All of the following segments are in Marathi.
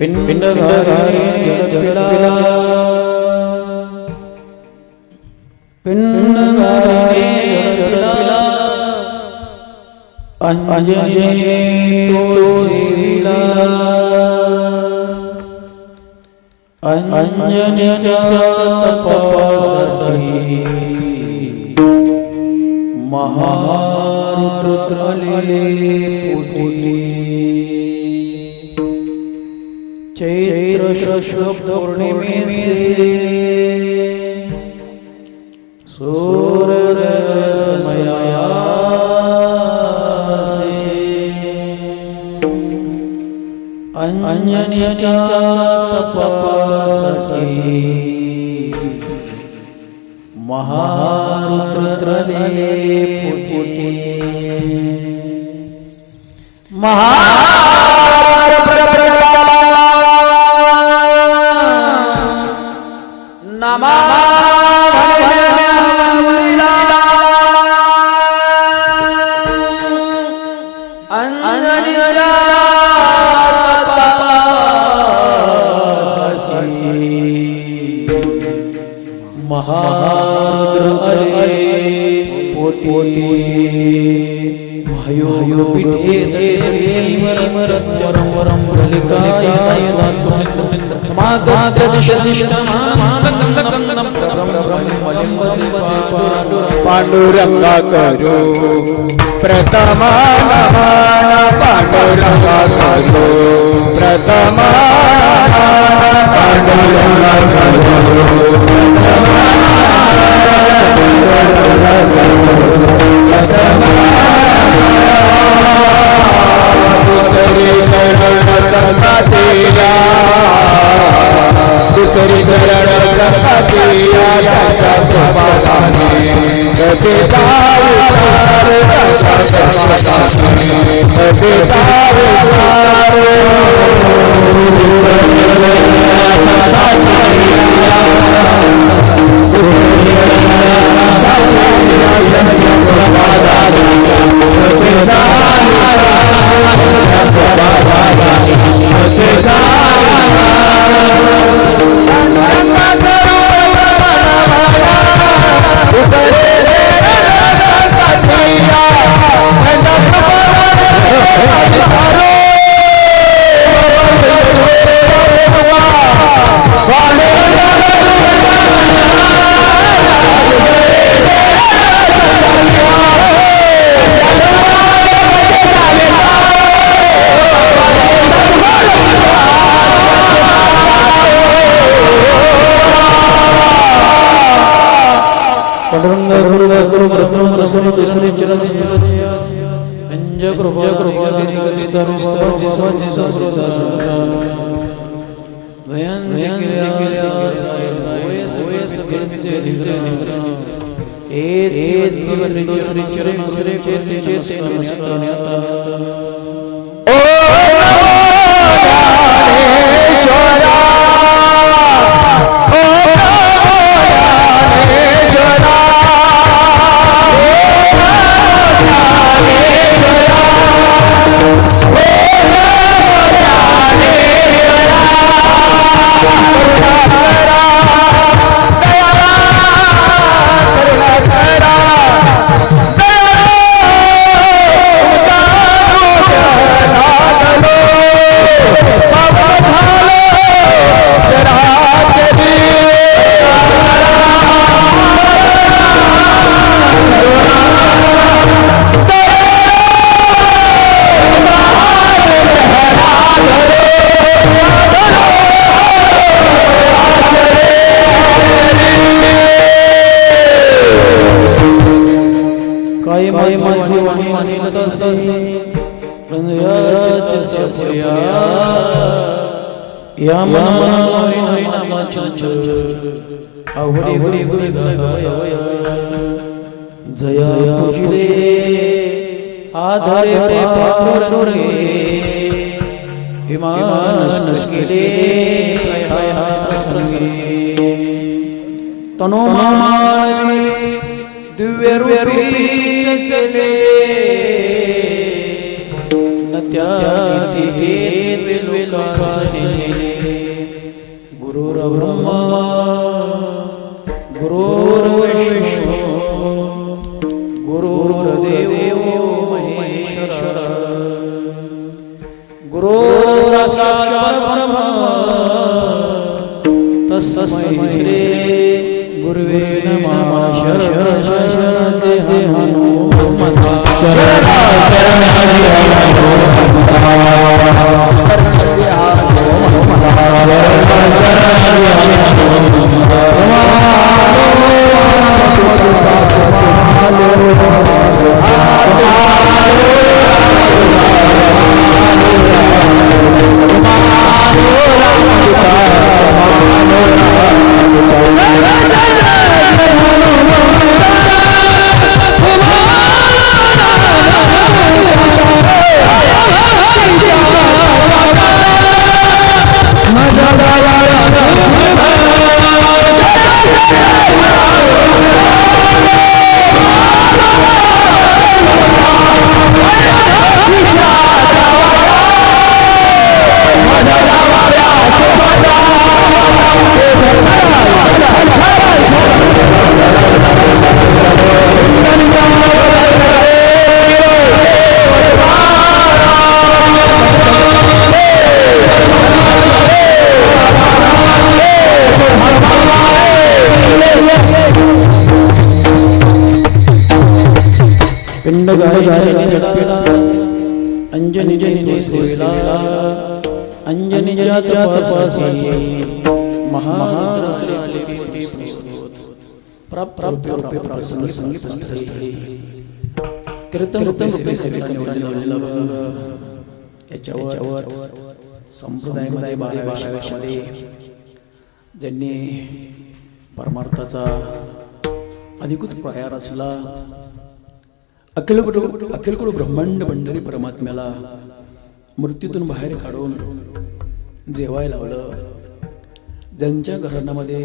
पिंडगारे जलपिला पिंडगारे जलपिला अंजनी तोशिला अंजनीच्या तपासही महारुद्रले पोटी चैत्र शुक्ल पूर्णिमेसे सूर्य समयासे अंजनीच्या तपासही महारुद्रले पोटी पांडुरंगा करो प्रथमा पांडुरंगा करो प्रथमा पांडुरंगा करो दुसरी चरण संगतीला दुसरी चरण संगतीला त्याच्या कृपादाने गतीचा उतार त्याच्या समाधाने गतीचा उतार न त्या लोकासने गुरुर्ब्रह्मा गुरुर्विष्णू गुरुर्देवो महेश्वर गुरुर्साक्षात् परब्रह्म तस्मै श्री गुरुवे नमः शरण जय हनुमंत अंजनी तपासी याच्यावर संप्रदायामध्ये 12व्या वर्षामध्ये ज्यांनी परमार्थाचा अधिकृत पाया रचला अखिलकुळ ब्रह्मांड पंढरी परमात्म्याला मृत्यूतून बाहेर काढून जेवायला लावलं. ज्यांच्या घराण्यामध्ये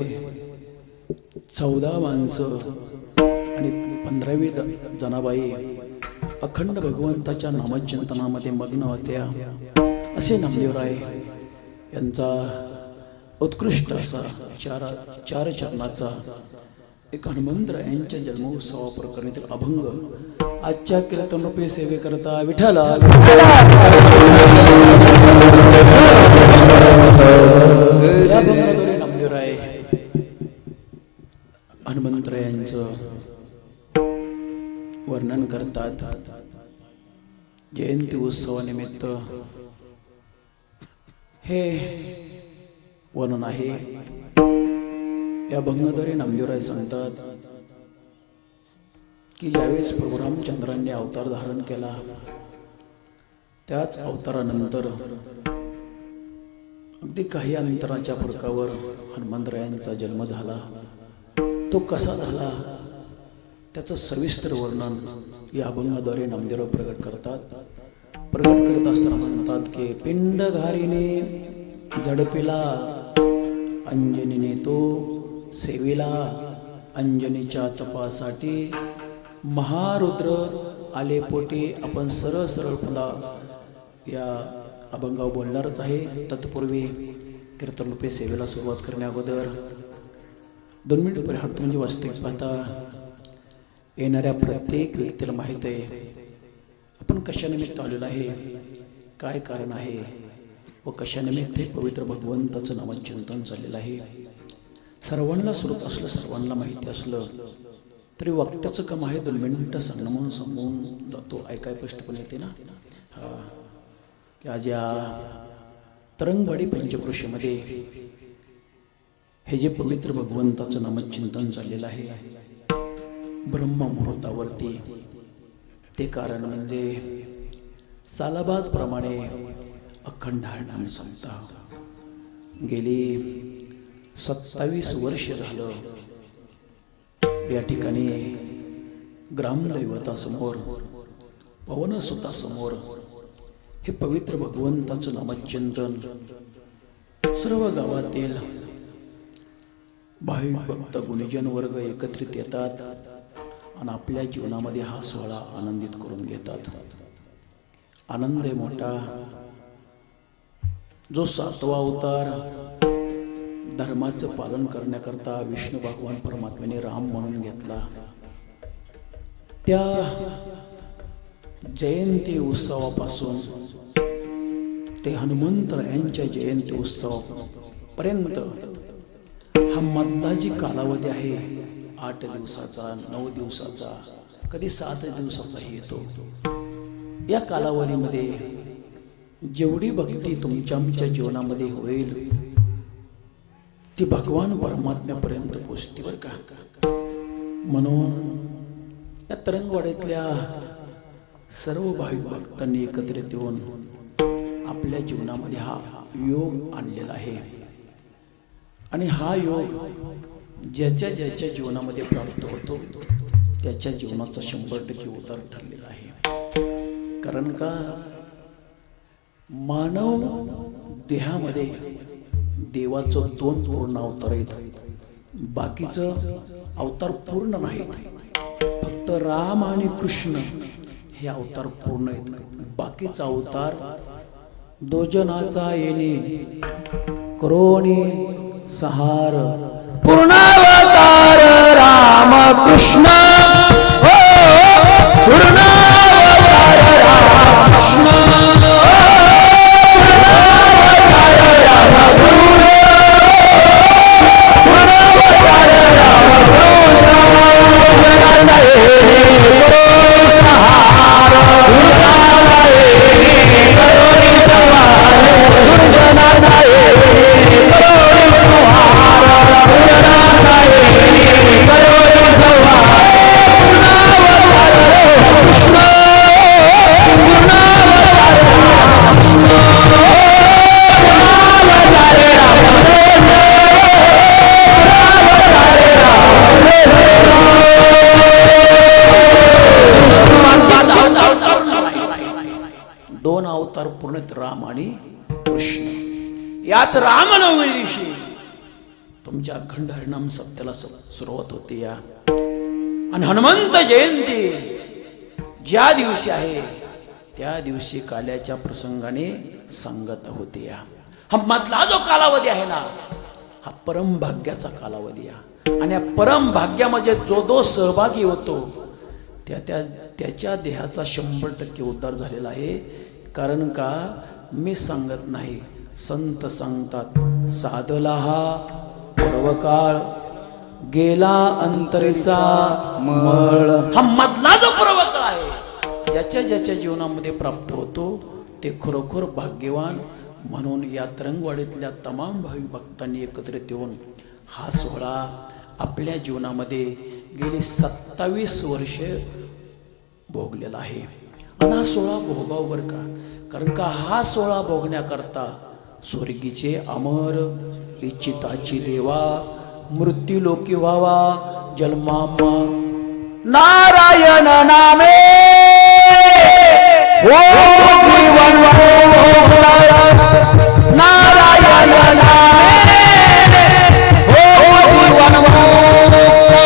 14 माणसं आणि 15वी जनाबाई अखंड भगवंताच्या नामचिंतनामध्ये मग्न होत्या असे नामदेवराय यांचा उत्कृष्ट असा चार चरणाचा एक हनुमंतरायांच्या जन्मोत्सवाप्रकरणातील अभंग आजच्या कीर्तनरूपी सेवेकरता विठ्ठला या अभंगाद्वारे नामदेवराय हनुमंतरायांचं वर्णन करतात. जयंती उत्सवानिमित्त हे वर्णन आहे. या अभंगाद्वारे नामदेवराय सांगतात की ज्यावेळेस प्रभू रामचंद्रांनी अवतार धारण केला त्याच अवतारानंतर अगदी काही अंतराच्या फरकावर हनुमंतरायांचा जन्म झाला. तो कसा झाला त्याचं सविस्तर वर्णन या अभंगाद्वारे नामदेवराय प्रगट करतात. प्रगट करत असताना म्हणतात की पिंड घारीने झडपिला अंजनीने तो सेविला अंजनीच्या तपासाठी महारुद्र आले पोटी. आपण सरळ सरळ पुन्हा या अभंगावर बोलणारच आहे. तत्पूर्वी कीर्तनरूपी सेवेला सुरुवात करण्या अगोदर 2 मिनिट उपरी हटतो. म्हणजे वास्तविक पाहता येणाऱ्या प्रत्येक व्यक्तीला माहीत आहे आपण कशानिमित्त आलेलो आहे, काय कारण आहे व कशानिमित्त हे पवित्र भगवंताचं नामचिंतन चाललेलं आहे. सर्वांना सुरत असलं, सर्वांना माहिती असलं तरी वक्त्याचं काम आहे 2 मिनिटं सांगणं म्हणून सांगून जातो. ऐकाय स्पष्टपणे येते ना. की आज या तरंगवाडी पंचक्रोशीमध्ये हे जे पवित्र भगवंताचं नामचिंतन चाललेलं आहे ब्रह्ममुहूर्तावरती, ते कारण म्हणजे सालाबाद प्रमाणे अखंड हरिनाम सप्ताह गेली 27 वर्ष झालं या ठिकाणी ग्रामदैवतासमोर पवनसुतासमोर हे पवित्र भगवंताचं नामचिंतन सर्व गावातील भाविक भक्त गुणीजन वर्ग एकत्रित येतात आणि आपल्या जीवनामध्ये हा सोहळा आनंदित करून घेतात. आनंद आहे मोठा. जो 7वा अवतार धर्माचं पालन करण्याकरता विष्णू भगवान परमात्म्याने राम म्हणून घेतला, त्या जयंती उत्सवापासून ते हनुमंतरायांच्या जयंती उत्सवापर्यंत हा मधला जी कालावधी आहे 8 दिवसाचा, 9 दिवसाचा, कधी 7 दिवसाचाही येतो. या कालावधीमध्ये जेवढी भक्ती तुमच्या आमच्या जीवनामध्ये होईल ती भगवान परमात्म्यापर्यंत पोचते बरं का. म्हणून या तरंगवाडीतल्या सर्व भाविक भक्तांनी एकत्रित येऊन आपल्या जीवनामध्ये हा योग आणलेला आहे. आणि हा योग ज्याच्या ज्याच्या जीवनामध्ये प्राप्त होतो त्याच्या जीवनाचा 100% उतार ठरलेला आहे. कारण का मानव देहामध्ये देवाचं 2 पूर्ण अवतार आहेत, बाकीचं अवतार पूर्ण नाहीत. फक्त राम आणि कृष्ण हे अवतार पूर्ण आहेत. बाकीचा अवतार दोजनाचा येणे करोनी सहार. पूर्णावतार राम कृष्ण हो, पूर्णावतार राम कृष्ण हो, पूर्णावतार राम गुरु, पूर्णावतार राम गुरु, जनाला येणे करो सहार, जनाला येणे करोनी सहार, जनाला येणे करोनी सहार, जनाला येणे करोनी सहार. पूर्णावतार राम कृष्ण, पूर्णावतार राम कृष्ण, पूर्णावतार राम कृष्ण, दोन अवतार पूर्ण आहेत, राम आणि कृष्ण. याच रामनवमी दिवशी तुमच्या अखंड हरिनाम सप्त्याला सुरुवात होते. या आणि हनुमंत जयंती ज्या दिवशी आहे त्या दिवशी काल्याच्या प्रसंगाने सांगत होते. या हा मधला जो कालावधी आहे ना हा परम भाग्याचा कालावधी आहे. आणि या परम भाग्यामध्ये जो सहभागी होतो त्याच्या देहाचा 100% उद्धार झालेला आहे. कारण का मी सांगत नाही, संत सांगतात. साधला हा पर्वकाळ गेला अंतरीचा मळ. हा मधला जो पर्वकाळ आहे ज्याच्या ज्याच्या जीवनामध्ये प्राप्त होतो ते खरोखर भाग्यवान. म्हणून या तरंगवाडीतल्या तमाम भाविक भक्तांनी एकत्रित येऊन हा सोहळा आपल्या जीवनामध्ये गेली 27 वर्षे भोगलेला आहे. आणि हा सोहळा भोगाव बर का. कारण का हा सोहळा भोगण्याकरता स्वर्गीचे अमर इच्छिताची देवा मृत्यू लोकी व्हावा जन्मामा नारायण नामे हो जीवन नारायण नामे हो जीवन नारायण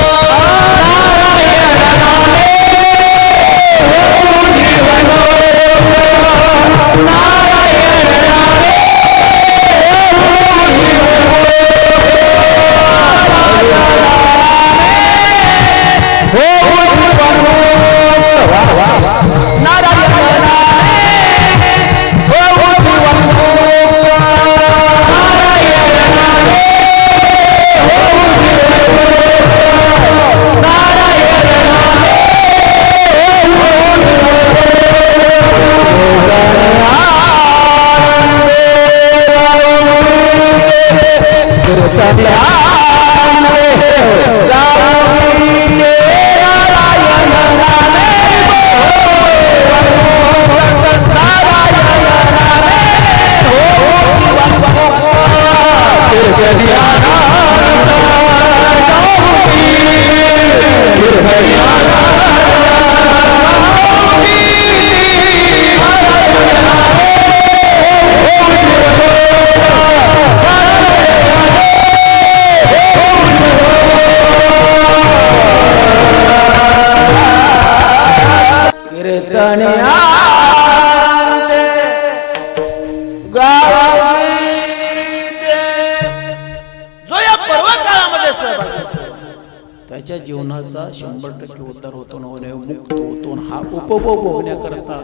त्याच्या जीवनाचा 100% उद्धार होतो, मुक्त होतो. हा उपभोग भोगण्याकरता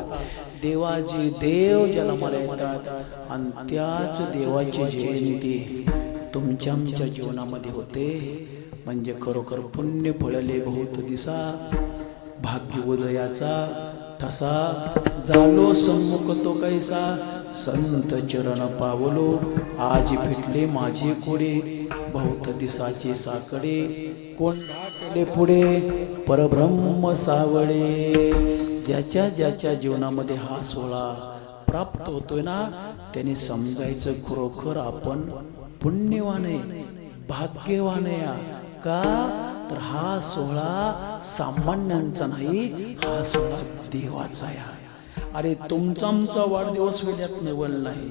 देवाची देव जन्माला येतात आणि त्याच देवाची जयंती तुमच्या आमच्या जीवनामध्ये होते. म्हणजे खरोखर पुण्य फळले बहुत दिसा, भाग्य उदयाचा ठसा, झालो सम्मुख तो कैसा, संत चरण पावलो, आज फिटले माझे कोडे, बहुत दिसाचे साकडे, कोंढाटले पुढे परब्रह्म सावळे. ज्याच्या ज्याच्या जीवनामध्ये हा सोहळा प्राप्त होतोय ना, त्याने समजायचं खरोखर आपण पुण्यवान आहे, भाग्यवान आहे. का तर हा सोहळा सामान्यांचा नाही, हा सोहळा देवाचा आहे. अरे तुमचा आमचा वाढदिवस वेळात नवल नाही,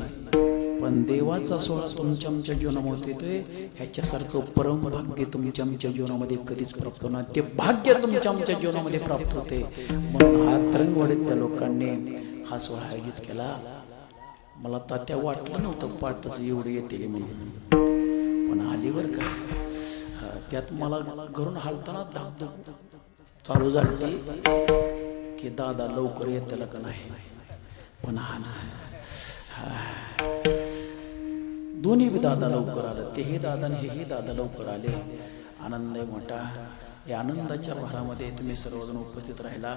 पण देवाचा सोहळा तुमच्या आमच्या जीवनामध्ये येतोय. ह्याच्यासारखं परम भाग्य तुमच्या आमच्या जीवनामध्ये कधीच प्राप्त होणार. ते भाग्य तुमच्या आमच्या जीवनामध्ये प्राप्त होते. म्हणून हा तरंगवाडीत त्या लोकांनी हा सोहळा आयोजित केला. मला तात्या वाटलं नव्हतं पाठच एवढी येतील म्हणून, पण आली बरं का. त्यात मला घरून हालताना धाकधूक चालू झाली की दादा लवकर येतेला का नाही. पण हा ना, दोन्ही बी दादा लवकर आलं, तेही दादा आणि हेही दादा लवकर आले. आनंद आहे मोठा. या आनंदाच्या भरामध्ये तुम्ही सर्वजण उपस्थित राहिला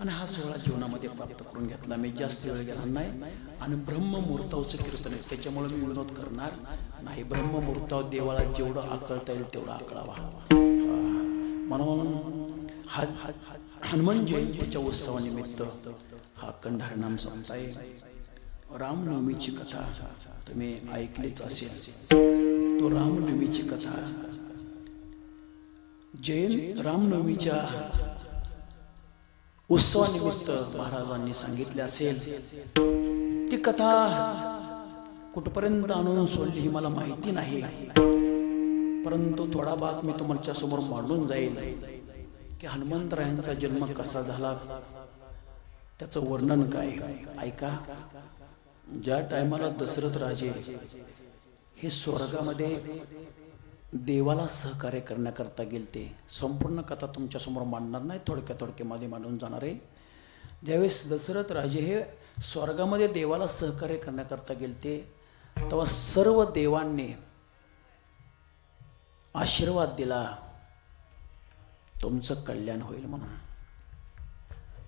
आणि हा सोहळा जीवनामध्ये प्राप्त करून घेतला. मी जास्त वेळ घेणार नाही. आणि ब्रह्ममुहूर्तावचं कीर्तन आहे, त्याच्यामुळे मी विनोद करणार नाही. ब्रह्ममुहूर्तावर देवाला जेवढं आकळता येईल तेवढं आकळावा. म्हणून हा हनुमान जयंतीच्या उत्सवानिमित्त हा अखंड हरिनाम संपताय. रामनवमीची कथा तुम्ही ऐकलीच असेल. तो रामनवमीची कथा जैन रामनवमीच्या उत्सवानिमित्त महाराजांनी सांगितले असेल. ती कथा कुठपर्यंत आणून सोडली ही मला माहिती नाही, परंतु थोडा भाग मी तुमच्या समोर मांडून जाईल की हनुमंतरायांचा जन्म कसा झाला, त्याचं वर्णन काय. ऐका. ज्या टायमाला दशरथ राजे हे स्वर्गामध्ये देवाला सहकार्य करण्याकरता गेलते, संपूर्ण कथा तुमच्या समोर मांडणार नाही, थोडक्यामध्ये मांडून जाणार आहे. ज्यावेळेस दशरथ राजे हे स्वर्गामध्ये देवाला सहकार्य करण्याकरता गेलते, तेव्हा सर्व देवांनी आशीर्वाद दिला तुमचं कल्याण होईल म्हणून.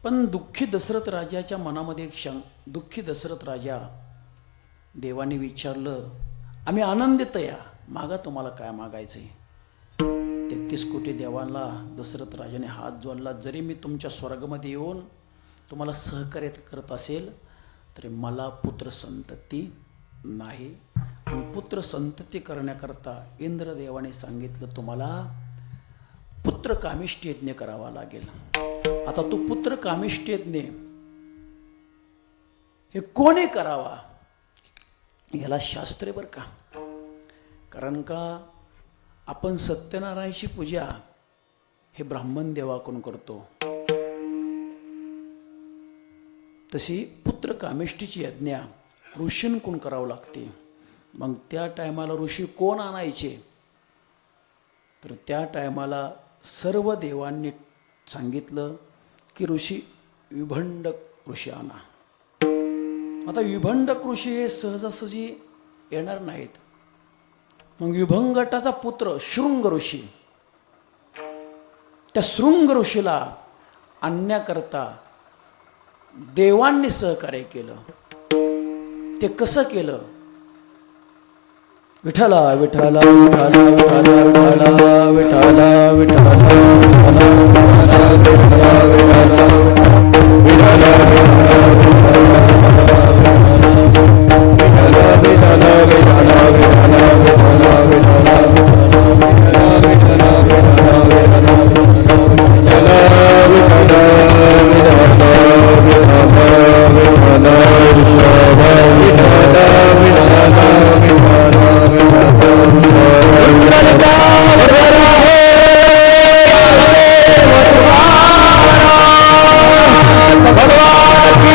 पण दुःखी दशरथ राजाच्या मनामध्ये एक दुःखी दशरथ राजा देवाने विचारलं, आम्ही आनंदित या, मागा तुम्हाला काय मागायचे. 33 कोटी देवांना दशरथ राजाने हात जोडला, जरी मी तुमच्या स्वर्गामध्ये येऊन तुम्हाला सहकार्य करत असेल तरी मला पुत्र संतती नाही. पुत्र संतती करण्याकरता इंद्रदेवाने सांगितलं तुम्हाला पुत्र कामिष्ठी यज्ञ करावा लागेल. आता तो पुत्र कामिष्ठी यज्ञ हे कोणी करावा याला शास्त्रे बर का. कारण का आपण सत्यनारायणची पूजा हे ब्राह्मण देवाकडून करतो, तशी पुत्र कामिष्ठीची यज्ञ ऋषींकडून करावं लागते. मग त्या टायमाला ऋषी कोण आणायचे, तर त्या टायमाला सर्व देवांनी सांगितलं की ऋषी विभंडक ऋषी आणा. आता विभंडक ऋषी हे सहजासहजी येणार नाहीत. मग विभंगटाचा पुत्र शृंग ऋषी, त्या शृंग ऋषीला आणण्याकरता देवांनी सहकार्य केलं. ते कसं केलं. विठ्ठला विठ्ठला विठ्ठला विठ्ठला विठ्ठला विठ्ठला भगवान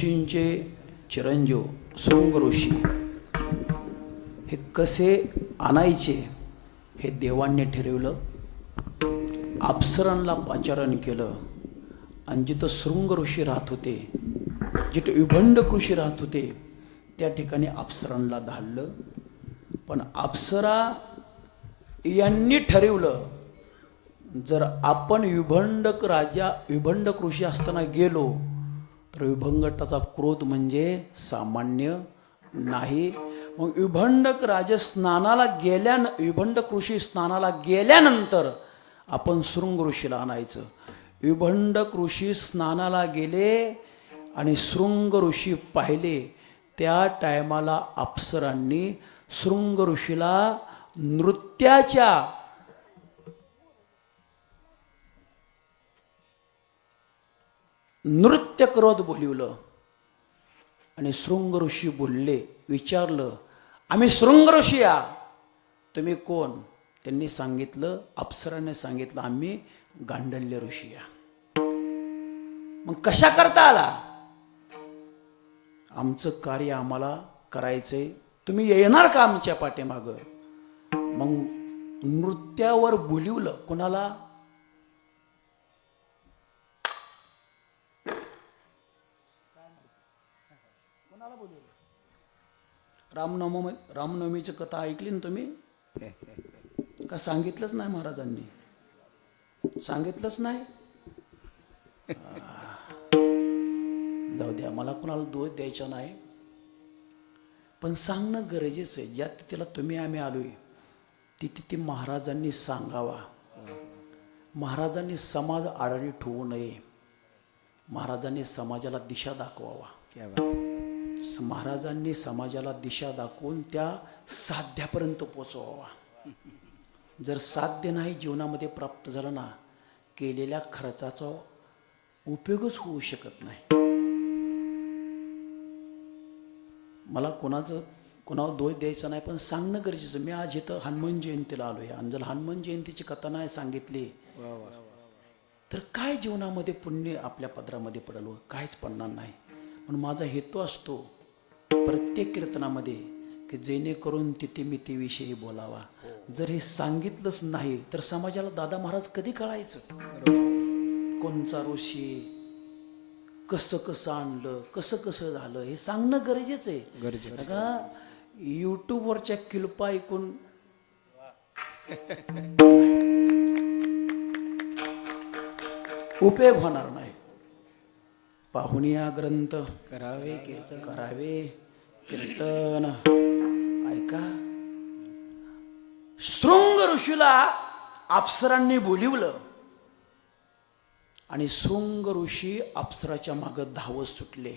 ऋषींचे चिरंजीव शृंग ऋषी हे कसे आणायचे हे देवांनी ठरवलं. अप्सरांना पाचारण केलं आणि जिथं शृंग ऋषी राहत होते, जिथं विभंडक ऋषी राहत होते, त्या ठिकाणी अप्सरांना धाडलं. पण अप्सरा यांनी ठरवलं जर आपण विभंडक ऋषी असताना गेलो तर विभंगटाचा क्रोध म्हणजे सामान्य नाही. मग विभंडक ऋषी स्नानाला गेल्यानंतर आपण शृंग ऋषीला आणायचं. विभंडक ऋषी स्नानाला गेले आणि शृंग ऋषी पाहिले. त्या टायमाला अप्सरांनी शृंग ऋषीला नृत्य करत बोलिवलं आणि शृंग ऋषी बोलले, विचारलं, आम्ही शृंग ऋषी आ, तुम्ही कोण? त्यांनी सांगितलं, अप्सराने सांगितलं, आम्ही गांडल्य ऋषी आ. मग कशा करता आला? आमचं कार्य आम्हाला करायचंय, तुम्ही येणार का आमच्या पाठीमागं? मग नृत्यावर बोलिवलं. कोणाला? रामनवमीची कथा ऐकली ना तुम्ही? का सांगितलंच नाही महाराजांनी? सांगितलंच नाही. जाऊ द्या, मला कोणाला दोष द्यायचा नाही, पण सांगणं गरजेचं आहे. ज्या तिथेला तुम्ही आम्ही आलोय तिथे महाराजांनी सांगावा. महाराजांनी समाज आडाणी ठेवू नये. महाराजांनी समाजाला दिशा दाखवावा. महाराजांनी समाजाला दिशा दाखवून त्या साध्यापर्यंत पोचवावा. जर साध्य नाही जीवनामध्ये प्राप्त झालं ना, केलेल्या खर्चाचा उपयोगच होऊ शकत नाही. मला कोणावर दोष द्यायचा नाही, पण सांगणं गरजेचं. मी आज इथं हनुमान जयंतीला आलोय आणि जर हनुमान जयंतीची कथा नाही सांगितली तर काय जीवनामध्ये पुण्य आपल्या पदरामध्ये पडलं? काहीच पडणार नाही. पण माझा हेतू असतो प्रत्येक कीर्तनामध्ये की जेणेकरून तिथिमितीविषयी बोलावा. जर हे सांगितलंच नाही तर समाजाला दादा महाराज कधी कळायचं? कोणचा ऋषी, कसं कसं आणलं, कसं कसं झालं, हे सांगणं गरजेचं आहे. का युट्यूबवरच्या किल्पा ऐकून उपयोग होणार नाही. पाहुनिया ग्रंथ करावे, कीर्तन ऐका. शृंग ऋषीला अप्सरांनी बोलिवलं आणि शृंग ऋषी अप्सराच्या मागे धावत सुटले.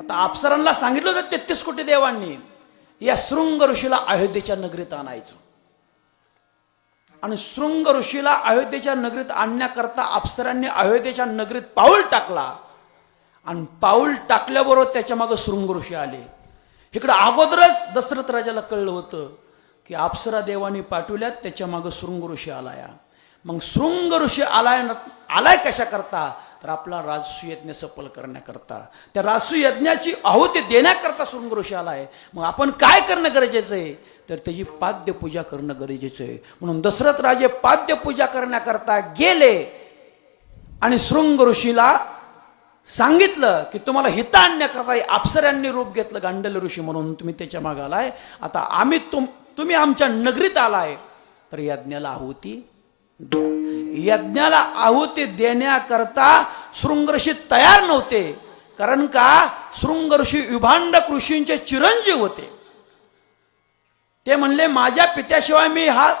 आता अप्सरांना सांगितलं होतं 33 कोटी देवांनी या शृंग ऋषीला अयोध्येच्या नगरीत आणायचं. आणि शृंग ऋषीला अयोध्येच्या नगरीत आणण्याकरता अप्सरांनी अयोध्येच्या नगरीत पाऊल टाकला. आणि पाऊल टाकल्याबरोबर त्याच्या मागे शृंग ऋषी आले. इकडं अगोदरच दशरथ राजाला कळलं होतं की अप्सरा देवानी पाठवल्यात, त्याच्या मागे शृंग ऋषी आलाय. मग शृंग ऋषी आलाय कशा करता? तर आपला राजसू यज्ञ सफल करण्याकरता, त्या राजसू यज्ञाची आहुती देण्याकरता शृंग ऋषी आलाय. मग आपण काय करणं गरजेचं आहे? तर त्याची पाद्य पूजा करणं गरजेचं आहे. म्हणून दशरथ राजे पाद्य पूजा करण्याकरता गेले आणि शृंग ऋषीला सांगितलं की तुम्हाला हित आणण्याकरता अप्सरांनी रूप घेतलं गांडल्य ऋषी म्हणून, तुम्ही त्याच्या मागे आलाय. आता आम्ही तुम्ही आमच्या नगरीत आलाय तर यज्ञाला आहुती द्या. यज्ञाला आहुती देण्याकरता शृंग ऋषी तयार नव्हते. कारण का? शृंग ऋषी विभांडक ऋषींचे चिरंजीव होते. ते म्हणले माझ्या पित्याशिवाय मी हा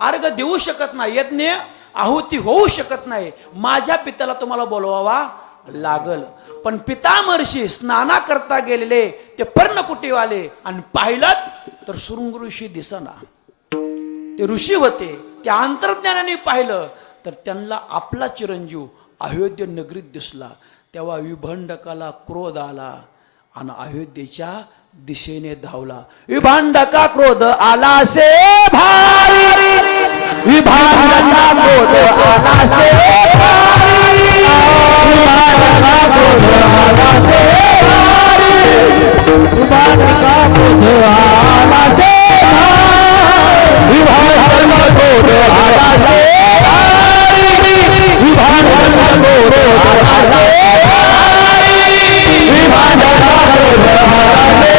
अर्घ देऊ शकत नाही, यज्ञ आहुती होऊ शकत नाही, माझ्या पित्याला तुम्हाला बोलवावा लागल. पण पितामहर्षी स्नाना करता गेलेले ते पर्णकुटीवाले आणि पाहिलंच तर शृंग ऋषी दिसना. ते ऋषी होते, त्या अंतर्ज्ञानाने पाहिलं तर त्यांना आपला चिरंजीव अयोध्या नगरीत दिसला. तेव्हा विभंडकाला क्रोध आला आणि अयोध्येच्या दिशेने धावला. विभांडका क्रोध आला से भारी विभांडका क्रोध आला से विभांडका क्रोध आला से विभांडका क्रोध आला से विभांडका क्रोध आला से विभांडका क्रोध आला से विभांडका क्रोध आला से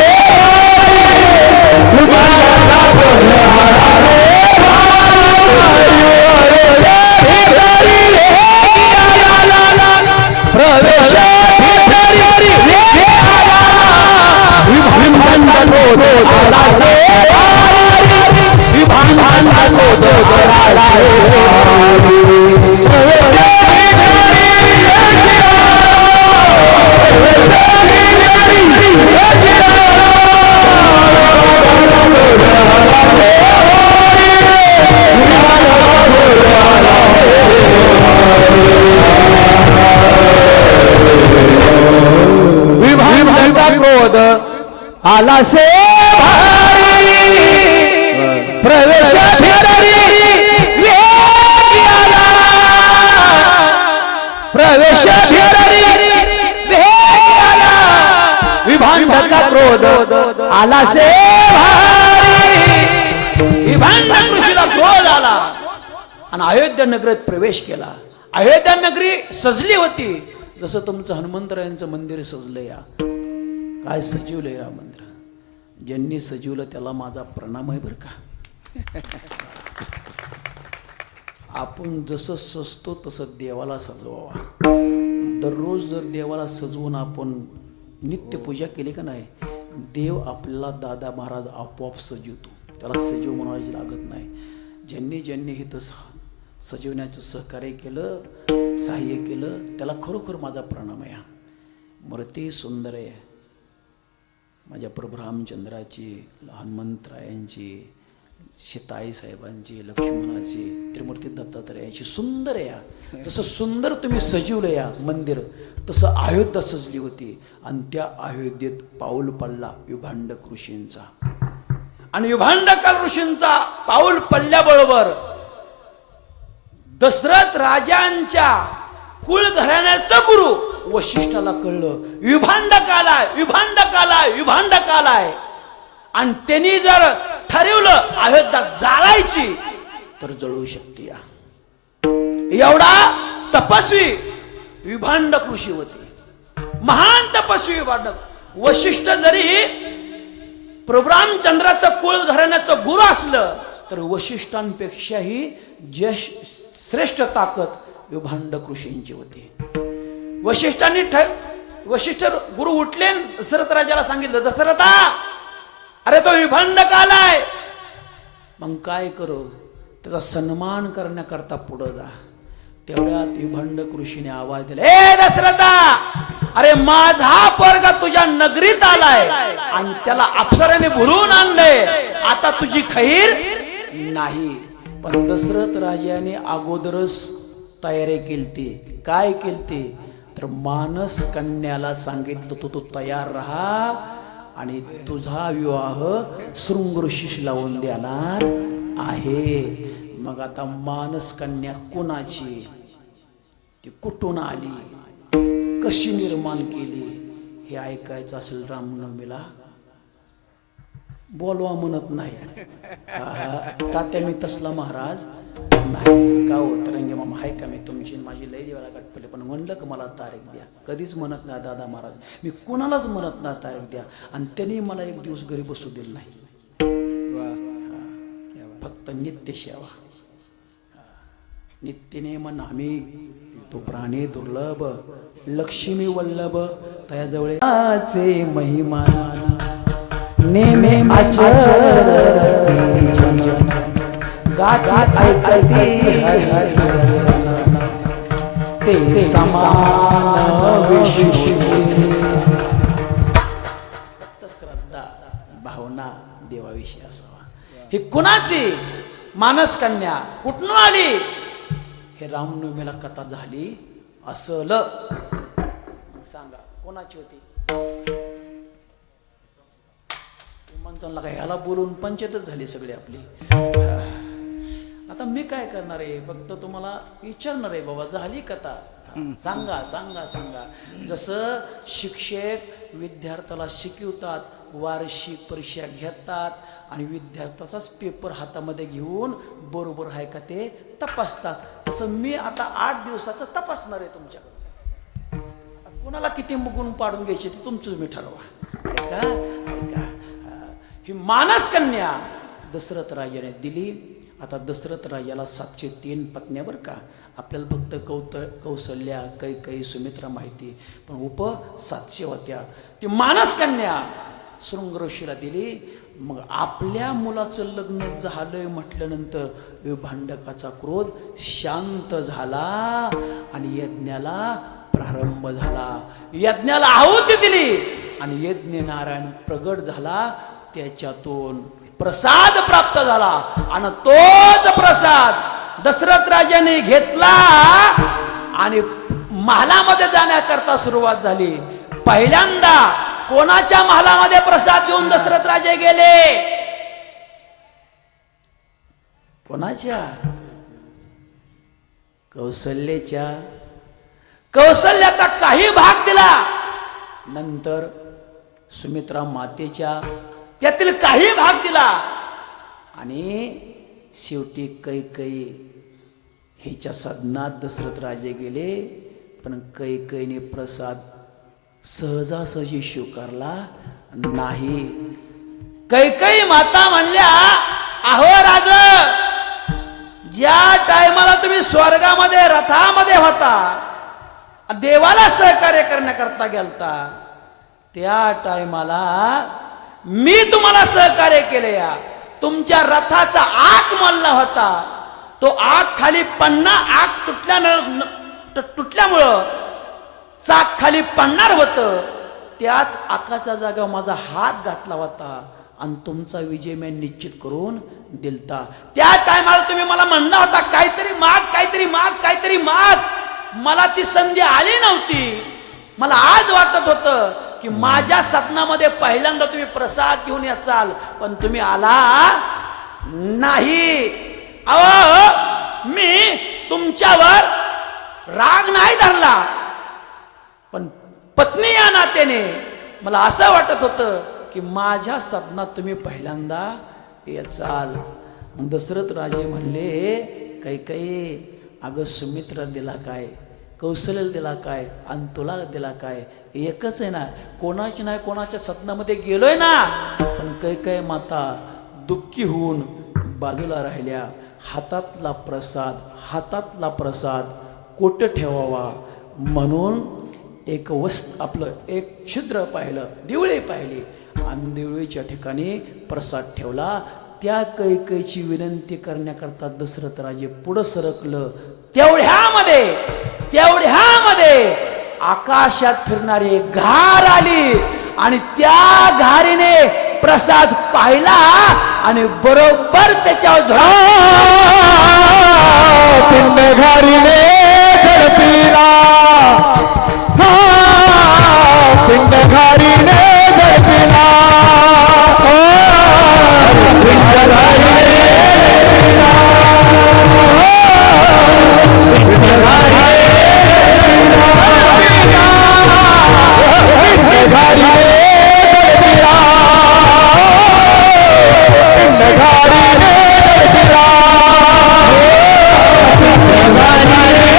विभांडका क्रोध आला से प्रवेश आला से विभांडका क्रोध आला विभांडका क्रोध आला से प्रवेश प्रवेश विभांडका क्रोध आला से विभांडक ऋषीला क्रोध आला आणि अयोध्या नगरीत प्रवेश केला. अयोध्या नगरी सजली होती जसं तुमचं हनुमंतरायांचं मंदिर सजलंय. काय सजीवलंय राम मंदिर. ज्यांनी सजीवलं त्याला माझा प्रणाम आहे बरं का. आपण जसं सजतो तसं देवाला सजवावा. दररोज जर देवाला सजवून आपण नित्यपूजा केली का नाही, देव आपल्याला दादा महाराज आपोआप सजवतो. त्याला सजीव म्हणायची लागत नाही. ज्यांनी ज्यांनी हे तसं सजवण्याचं सहकार्य केलं, सहाय्य केलं, त्याला खरोखर माझा प्रणाम आहे. मूर्ती सुंदर आहे. माझ्या प्रभू रामचंद्राची, हनुमंतरायांची, सीताई साहेबांची, लक्ष्मणाची, त्रिमूर्ती दत्तात्रयाची सुंदर आहे. जसं सुंदर तुम्ही सजीवलं या मंदिर, तसं अयोध्या सजली होती. आणि त्या अयोध्येत पाऊल पडला विभांडक ऋषींचा. आणि विभांडक ऋषींचा पाऊल पडल्याबरोबर दशरथ राजांच्या कुळ घराण्याचा गुरु वशिष्ठाला कळलं विभांडक आलाय, विभांडक आलाय, विभांडक आलाय. आणि त्यांनी जर ठरवलं अयोध्या जाळायची तर जळू शकते. एवढा तपस्वी विभांडक ऋषी होते. महान तपस्वी विभांडक. वशिष्ठ जरी प्रभू रामचंद्राचं कुळ घराण्याचं गुरु असलं तर वशिष्ठांपेक्षाही श्रेष्ठ ताकद विभांडक ऋषींची होती. वशिष्ठ गुरु उठले, दशरथ राजाला सांगितलं, दशरथा अरे तो विभांडक आलाय. मग काय करू, त्याचा सन्मान करण्याकरता पुढे जा. तेवढ्यात विभांडक ऋषीने आवाज दिला, ए दशरथा, अरे माझा पोरगा तुझ्या नगरीत आलाय आणि त्याला अप्सराने भरून आणलंय. आता तुझी खैर नाही. पण दशरथ राजाने अगोदरच तयारी केलती. काय केलती तर मानस कन्याला सांगितलं तू तयार राहा आणि तुझा विवाह शृंग ऋषीस लावून देणार आहे. मग आता मानस कन्या कोणाची, ती कुठून आली, कशी निर्माण केली, हे ऐकायचं असेल रामनवमीला. बोलवा म्हणत नाही तात्या मी तसला महाराज नाही. का हो तरंगे मामा हाय का, मी तुमची माझी लय देवाला गाठ पडले, पण म्हणलं का मला तारीख द्या. कधीच म्हणत नाही दादा महाराज, मी कोणालाच म्हणत नाही तारीख द्या. आणि त्यांनी मला एक दिवस घरी बसू दिलं नाही. फक्त नित्य सेवा, नित्यनेम नामी तो प्राणी दुर्लभ, लक्ष्मी वल्लभ त्याजवळ महिमा नेमे गात ऐकते ते समान श्रद्धा भावना देवाविषयी असावा. हे कुणाची मानस कन्या कुठून आली, हे रामनवमीला कथा झाली असल. सांगा कोणाची होती. ह्याला बोलून पंचायतच झाली सगळी आपली. आता मी काय करणार आहे, फक्त तुम्हाला विचारणार आहे, बाबा झाली कथा, सांगा सांगा सांगा. जसं शिक्षक विद्यार्थ्याला शिकवतात, वार्षिक परीक्षा घेतात आणि विद्यार्थ्याचाच पेपर हातामध्ये घेऊन बरोबर आहे का ते तपासतात, तसं मी आता 8 दिवसाचं तपासणार आहे तुमच्याकडे. कोणाला किती गुण पाडून घ्यायचे ते तुमचं मी ठरवा. ऐका ऐका, ही मानस कन्या दशरथ राजाने दिली. आता दशरथ राजाला 703 पत्न्या बरं का, आपल्याला फक्त कौसल्या, कैकई, सुमित्रा माहिती, पण 700 होत्या. ती मानस कन्या शृंगऋषीला दिली. मग आपल्या मुलाचं लग्न झालंय म्हटल्यानंतर भांडकाचा क्रोध शांत झाला आणि यज्ञाला प्रारंभ झाला. यज्ञाला आहुती दिली आणि यज्ञ नारायण प्रगट झाला, त्याच्यातून प्रसाद प्राप्त झाला आणि तोच प्रसाद दशरथ राजाने घेतला आणि महालामध्ये जाण्याकरता सुरुवात झाली. पहिल्यांदा कोणाच्या महालामध्ये प्रसाद घेऊन दशरथ राजे गेले? कोणाच्या? कौसल्याच्या. कौसल्याचा काही भाग दिला. नंतर सुमित्रा मातेच्या त्यातील काही भाग दिला आणि शेवटी कैकई हिच्या सदनात दशरथ राजे गेले. पण कैकईने प्रसाद सहजासहजी स्वीकारला नाही. कैकई माता म्हणल्या, अहो राज, ज्या टायमाला तुम्ही स्वर्गामध्ये रथामध्ये होता, देवाला सहकार्य करण्याकरता गेलता, त्या टायमाला मी तुम्हाला सहकार्य केले. या तुमच्या रथाचा आग मल्ला होता, तो आग खाली आग तुटल्यामुळं चाक खाली पडणार होतं. त्याच आकाच्या जागा माझा हात घातला होता आणि तुमचा विजय मी निश्चित करून दिलता. त्या टायमाला तुम्ही मला म्हणला होता काहीतरी माग, काहीतरी माग, काहीतरी माग. मला ती संधी आली नव्हती. मला आज वाटत होतं की माझ्या सदनामध्ये पहिल्यांदा तुम्ही प्रसाद घेऊन याचाल, पण तुम्ही आला नाही. अहो, मी तुमच्यावर राग नाही धरला, पण पत्नी या नात्याने मला असं वाटत होतं की माझ्या सदनात तुम्ही पहिल्यांदा याचाल. मग दशरथ राजे म्हणले, कैकई, अगं सुमित्रा दिला काय, कौशल्याला दिला काय आणि तुला दिला काय, एकच आहे ना. कोणाची नाही कोणाच्या सदनामध्ये गेलोय ना. पण कैकई माता दुःखी होऊन बाजूला राहिल्या. हातातला प्रसाद कोठे ठेवावा म्हणून एक छिद्र पाहिलं, दिवळी पाहिली आणि दिवळीच्या ठिकाणी प्रसाद ठेवला. त्या कैकईची विनंती करण्याकरता दशरथ राजे पुढे सरकलं. तेवढ्यामध्ये आकाशात फिरणारी घार आली आणि त्या घारीने प्रसाद पाहिला आणि बरोबर त्याच्यावर घारीने झडपिला, पिंड घारीने झडपिला, पिंड घारीने घारीने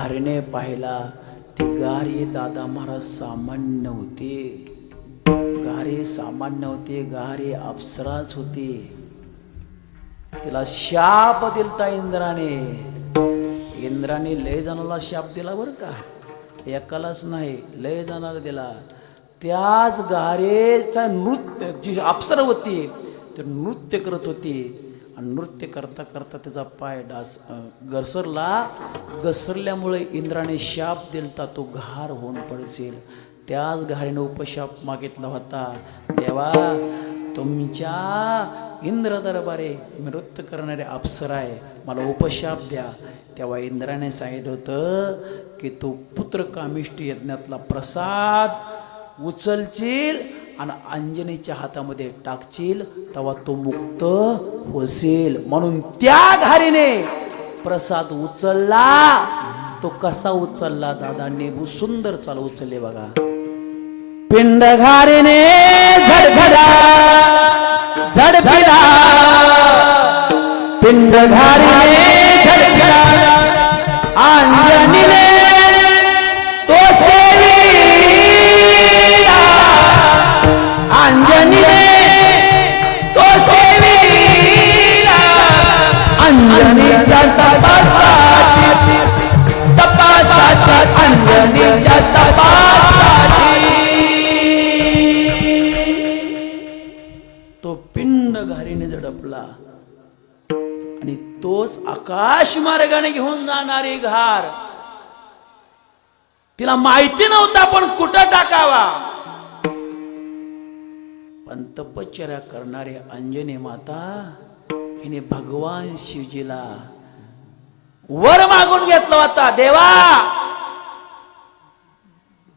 गारीने पाहिला ती गारी दादा महाराज सामान्य होते. गारी सामान्य होते, गारी अप्सराच होती. तिला शाप दिलता इंद्राने. इंद्राने लय जणाला शाप दिला बरं का, एकालाच नाही, लय जणाला दिला. त्याच गारेचा नृत्य, जी अप्सरा होती ते नृत्य करत होती. आणि नृत्य करता करता त्याचा पाय घसरल्यामुळे इंद्राने शाप दिलता, तो घार होऊन पडशील. त्याच घारीने उपशाप मागितला होता, देवा तुमच्या इंद्र दरबारे नृत्य करणारे अप्सरा आहे, मला उपशाप द्या. तेव्हा इंद्राने सांगितलं होतं की तू पुत्र कामिष्टी यज्ञातला प्रसाद उचलशील आणि अंजनीच्या हातामध्ये टाकशील, तेव्हा तो मुक्त होशील. म्हणून त्या घारीने प्रसाद उचलला. तो कसा उचलला दादांनी सुंदर चालू उचलले बघा. पिंड घारीने झडझडा झडझडा, पिंड घारीने झडझडा, अंजनीने तो सेविला, अंजनीने तो सेविला. अंजनीच्या तपासासाठी, तपासासाठी, अंजनीच्या तपासासाठी तो पिंड घारीने झडपला. आणि तोच आकाश मार्गाने घेऊन जाणारी घार, तिला माहिती नव्हता पण कुठं टाकावा. पण तपश्चर्या करणारी अंजनी माता हिने भगवान शिवजीला वर मागून घेतला होता, देवा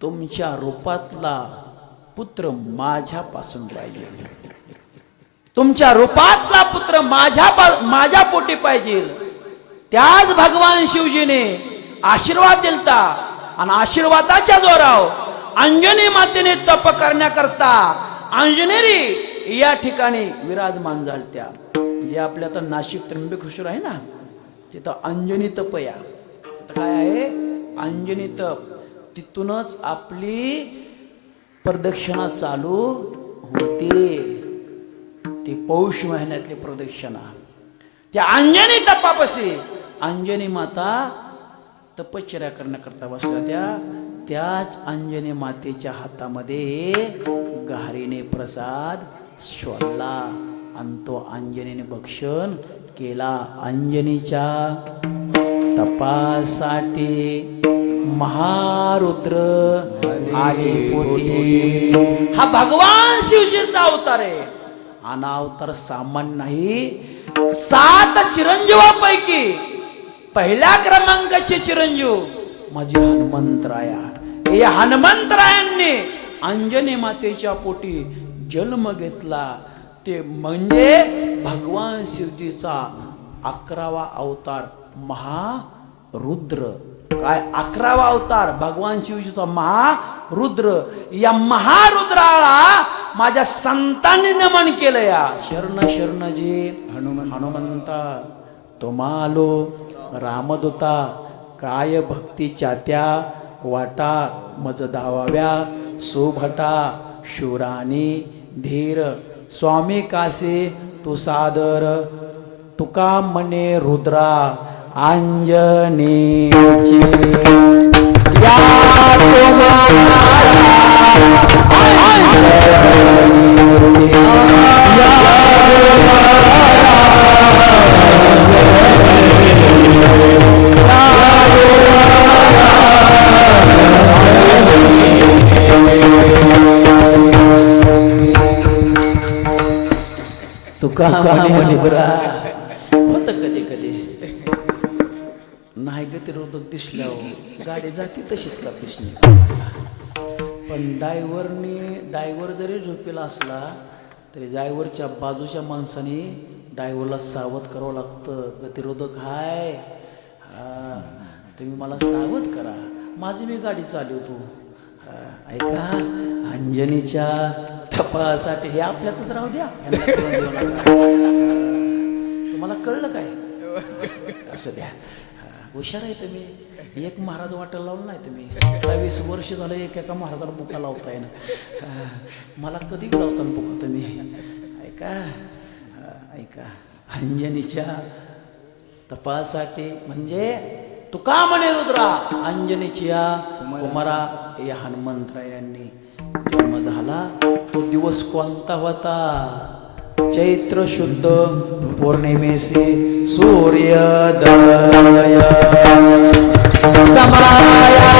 तुमच्या रूपातला पुत्र माझ्यापासून पाहिजे, तुमच्या रूपातला पुत्र माझ्या पोटी पाहिजे. त्याच भगवान शिवजीने आशीर्वाद दिलता. आणि आशीर्वादाच्या जोरावर अंजनी मातेने तप करण्याकरता अंजनेरी या ठिकाणी विराजमान झालत्या. जे आपल्या आता नाशिक त्र्यंबकेश्वर आहे ना, तिथं अंजनी तप या काय आहे, अंजनी तप. तिथूनच आपली प्रदक्षिणा चालू होते. ती पौष महिन्यातली प्रदक्षिणा. त्या अंजनी तपापाशी अंजनी माता तपश्चर्या करण्याकरता बसल्या होत्या. त्याच अंजनी मातेच्या हातामध्ये घारीने प्रसाद शोधला आणि तो अंजनीने भक्षण केला. अंजनीच्या तपासाठी महारुद्र आले पोटी. हा भगवान शिवजीचा अवतार आहे. हा अवतार सामान्य नाही. 7 चिरंजीवापैकी पहिल्या क्रमांकाचे चिरंजीव माझे हनुमंतराया. या हनुमंतरायांनी अंजनी मातेच्या पोटी जन्म घेतला. ते म्हणजे भगवान शिवजीचा 11वा अवतार महारुद्र. काय 11वा अवतार भगवान शिवजीचा महारुद्र. या महारुद्राला माझ्या संतांनी नमन केलं. या शरण शरणजी हनुमंता तुम्हालो रामदूता, काय भक्तीच्या त्या वाटा मज धावाव्या सुभटा शूरानी धीर. स्वामी कासे तू सादर तुका मने रुद्रा अंजनीची. या तुका म्हणे होत कधी कधी नाही गतिरोधक दिसल्यावर गाडी जाते तशीच का दिसणे. पण ड्रायव्हर जरी झोपेला असला तरी ड्रायव्हरच्या बाजूच्या माणसाने ड्रायव्हरला सावध करावं लागतं. गतिरोधक हाय, तुम्ही मला सावध करा, माझी मी गाडी चालवतो. ऐका अंजनीच्या तपासाठी हे आपल्यातच राहू द्या. तुम्हाला कळलं काय? असं द्या. हुशार आहे तुम्ही. एक महाराज वाटायला लावलं नाही तुम्ही. 27 वर्ष झालं एका महाराजाला बुका लावताय ना. मला कधी लावचा बुका तुम्ही. ऐका ऐका, अंजनीच्या तपासाठी म्हणजे तुका म्हणे रुद्रा, अंजनीची या कुमारा या हनुमंतरायांनी जन्म झाला. तो दिवस कोणता होता? चैत्र शुद्ध पौर्णिमेचे सूर्योदय समाया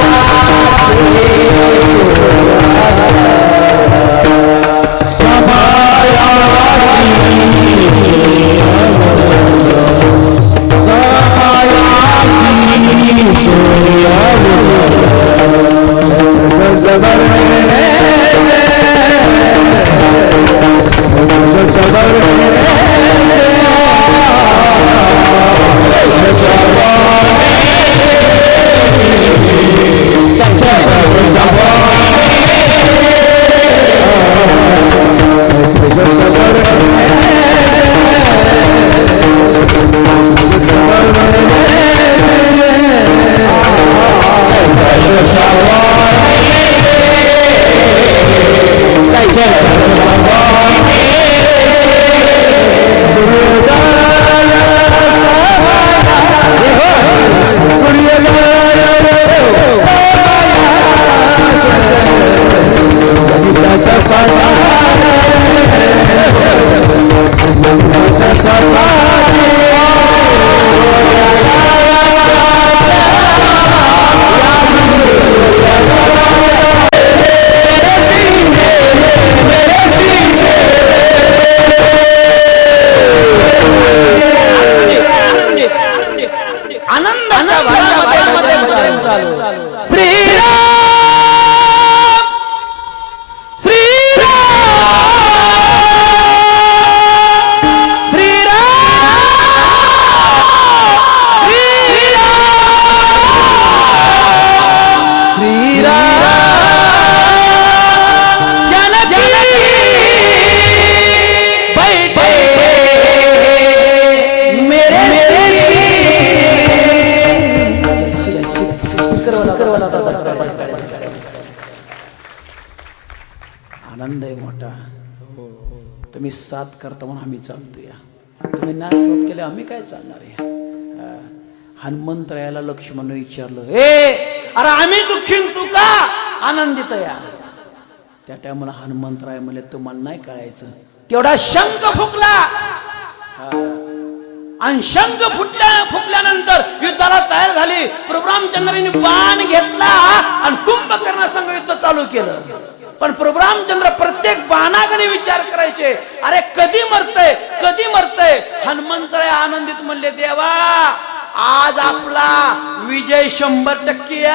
आनंद आहे मोठा. तुम्ही साथ करता म्हणून आम्ही चालतोय. तुम्ही ना साथ केले आम्ही काय चालणार आहे. हनुमंतरायाला लक्ष्मण विचारलं, अरे आम्ही दुःखीन तू का आनंदित या? त्या टायमाला हनुमंतराय म्हणले, तुम्हाला नाही कळायचं. तेवढा शंख फुकला आणि शंख फुकल्यानंतर युद्धाला तयार झाली. प्रभू रामचंद्रांनी बाण घेतला आणि कुंभकर्ण संघ युद्ध चालू केलं. पण प्रभू रामचंद्र प्रत्येक बाणाकडे विचार करायचे, अरे कधी मरतय कधी मरतय. हनुमंतराय आनंदित म्हणले, देवा आज आपला विजय 100%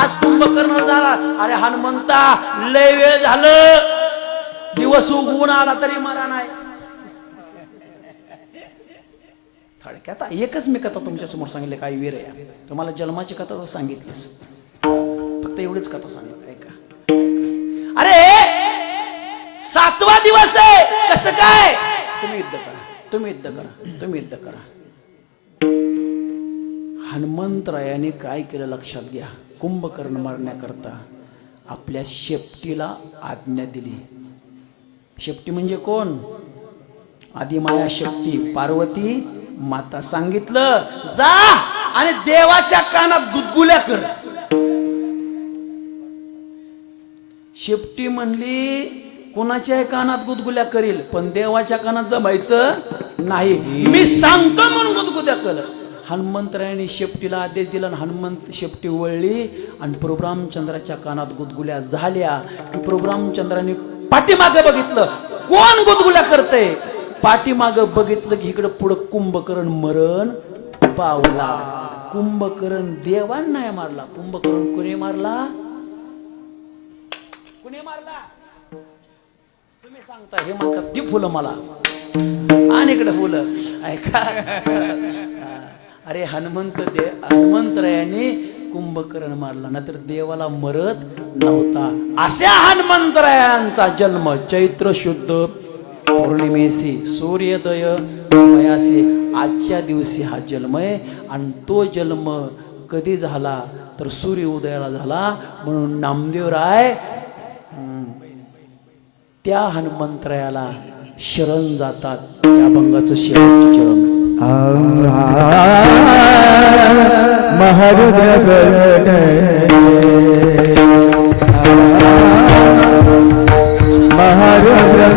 आज कुंभकर्ण झाला. अरे हनुमंता लय वेळ झालं, दिवस उगवून आला तरी मरा नाही. थोडक्यात एकच मी कथा तुमच्या समोर सांगितले. काय वीर आहे तुम्हाला जन्माची कथा तर सांगितलीच, फक्त एवढीच कथा सांगितली. ऐका अरे 7वा दिवस आहे, कसं काय? तुम्ही युद्ध करा, तुम्ही युद्ध करा, तुम्ही युद्ध करा. हनुमंतरायाने काय केलं लक्षात घ्या. कुंभकर्ण मारण्याकरता आपल्या शेपटीला आज्ञा दिली. शेपटी म्हणजे कोण? आदिमाया शक्ती पार्वती माता. सांगितलं जा आणि देवाच्या कानात गुदगुल्या कर. शेपटी म्हणली कोणाच्या कानात गुदगुल्या करील, पण देवाच्या कानात जमायचं नाही. मी सांगतो म्हणून गुदगुल्या कर. हनुमंतरायाने शेपटीला आदेश दिला आणि हनुमंत शेपटी वळली आणि प्रभू रामचंद्राच्या कानात गुदगुल्या झाल्या की प्रभू रामचंद्राने पाठीमागे बघितलं, कोण गुदगुल्या करतंय. पाठीमागे बघितलं की इकडे पुढे कुंभकर्ण मरण पावला. कुंभकर्ण देवान नाही मारला. कुंभकर्ण कुणी मारला? कुणी मारला? तुम्ही सांगता. हे म्हणतात ती फुलं मला आणि इकडे फुलं. ऐका अरे हनुमंतरायाने कुंभकर्ण मारला, नाहीतर देवाला मरत नव्हता. अशा हनुमंतरायांचा जन्म चैत्र शुद्ध पौर्णिमेसी सूर्योदय समयासी आजच्या दिवशी हा जन्म आहे. आणि तो जन्म कधी झाला तर सूर्य उदयाला झाला. म्हणून नामदेवराय त्या हनुमंतरायाला शरण जातात. त्या अभंगाचं शेवटचे चरण महारुद्र गण महारुद्र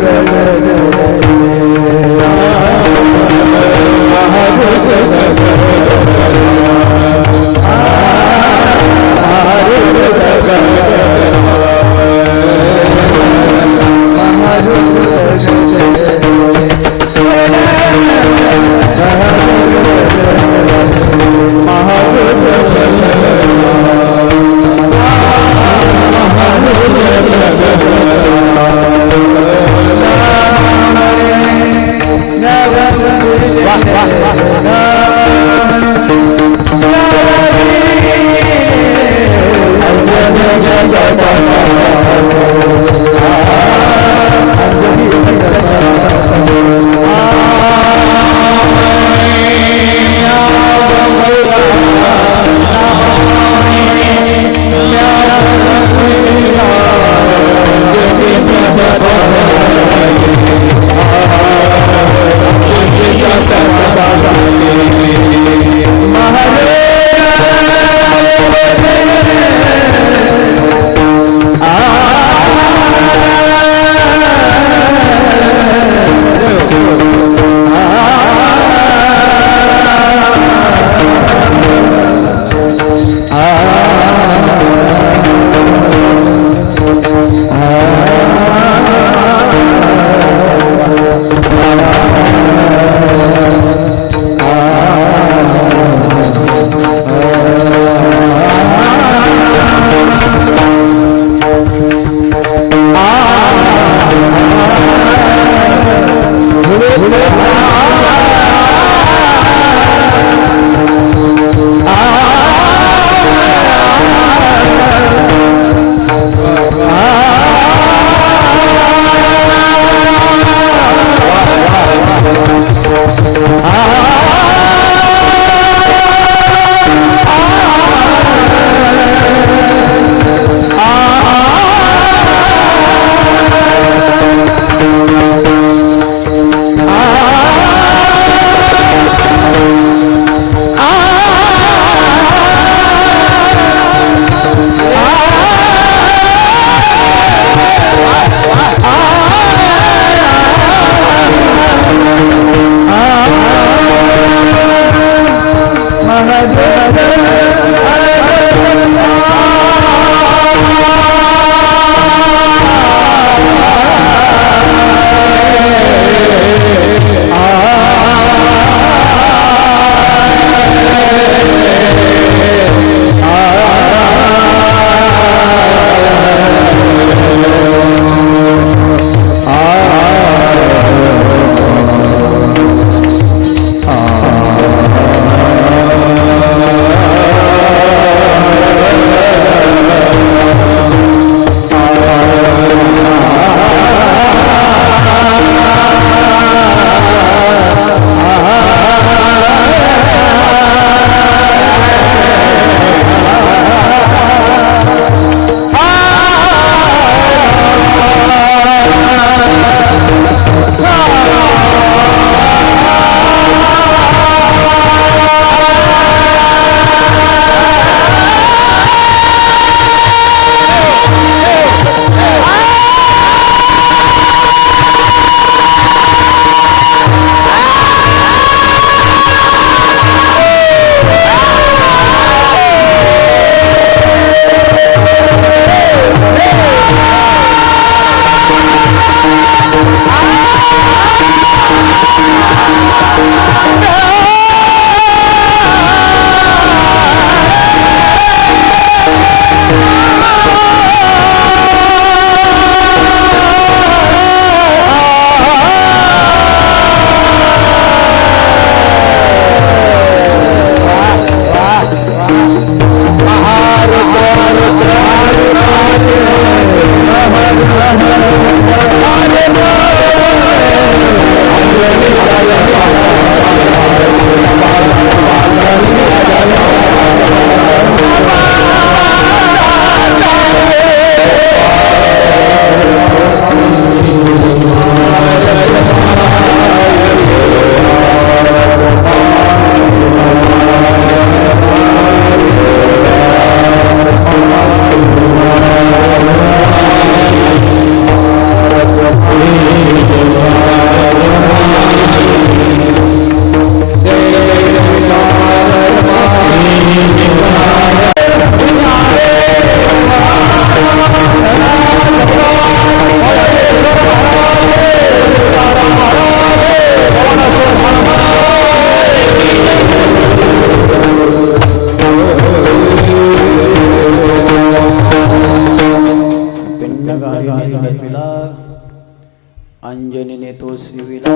अंजनीने तो शिविला.